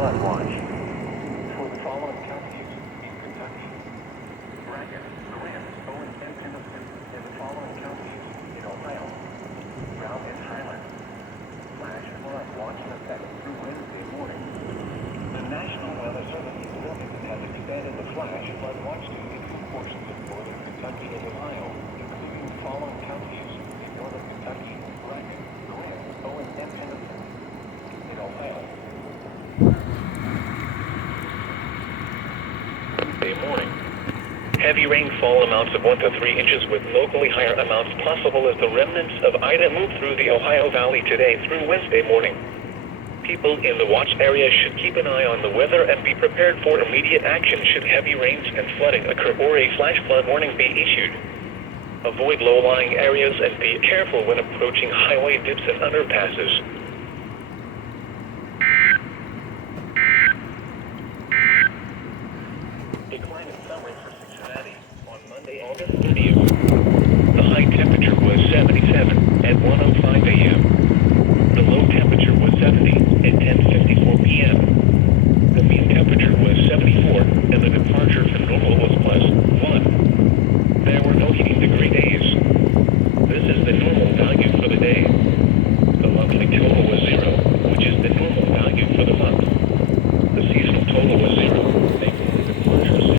flood watch for the following counties in Kentucky. Bracken, Grant, Owen, and Tennessee in the following counties in Ohio. Brown and Highland. Flash flood watch in effect through Wednesday morning. The National Weather Service in Wilmington has expanded the flash flood watch to include portions of northern Kentucky and Ohio, including the following counties in northern Kentucky: Bracken, Grant, Owen, and Tennessee in Ohio. Wednesday morning. Heavy rainfall amounts of 1 to 3 inches with locally higher amounts possible as the remnants of Ida move through the Ohio Valley today through Wednesday morning. People in the watch area should keep an eye on the weather and be prepared for immediate action should heavy rains and flooding occur or a flash flood warning be issued. Avoid low-lying areas and be careful when approaching highway dips and underpasses. Decline in summary for Cincinnati on Monday, August 30th. The high temperature was 77 at 1:05 a.m. The low temperature was 70